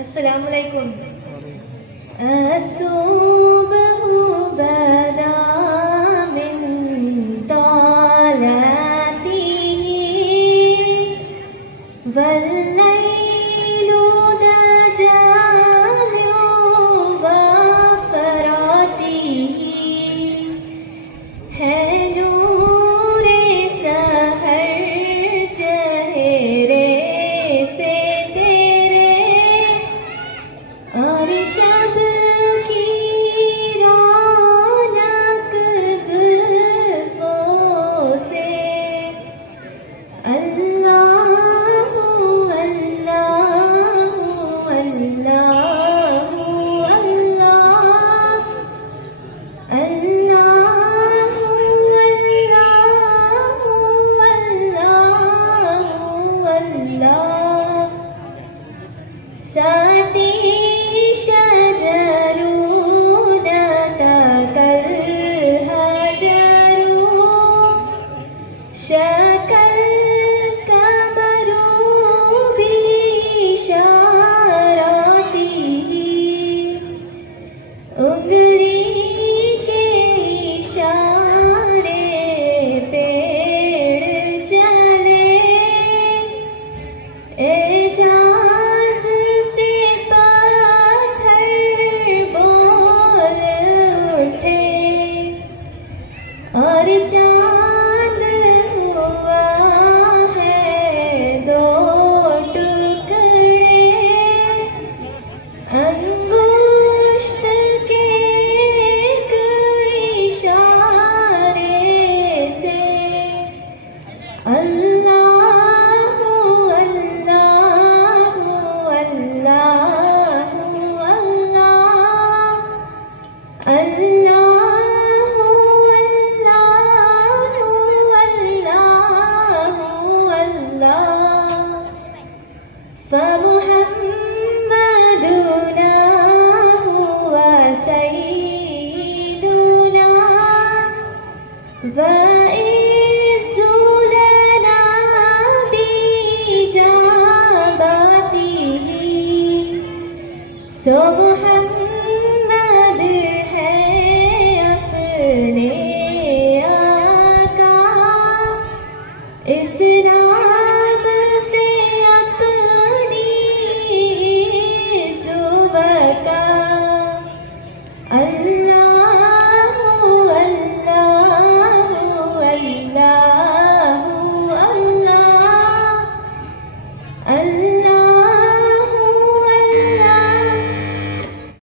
अस्सलामुअलैकुम। असुबहु बदा मिन तौलातिही वल्लैलु दजा वफ़रातिही है नूरे सहर चेहरे से तेरे और शब की रौनक जुल्फों से। अल्लाहु अल्लाहु अल्लाहु अल्लाह अल्लाहु अल्लाहु अल्लाह साती शजरून तकल हजरू शकल कमरू बिशारातिही उंगली के इशारे पेड़ चले एजाज से पत्थर बोल उठे और चांद हुआ है दो टुकड़े अंगुष्ठ के एक इशारे से। अल्लाहु अल्लाहु अल्लाहु अल्लाह अल्लाहु अल्लाहु अल्लाहु अल्लाह फमुहम्मदुना हुवा सय्यिदुना व इज़्ज़ु लना बिइजाबतिही।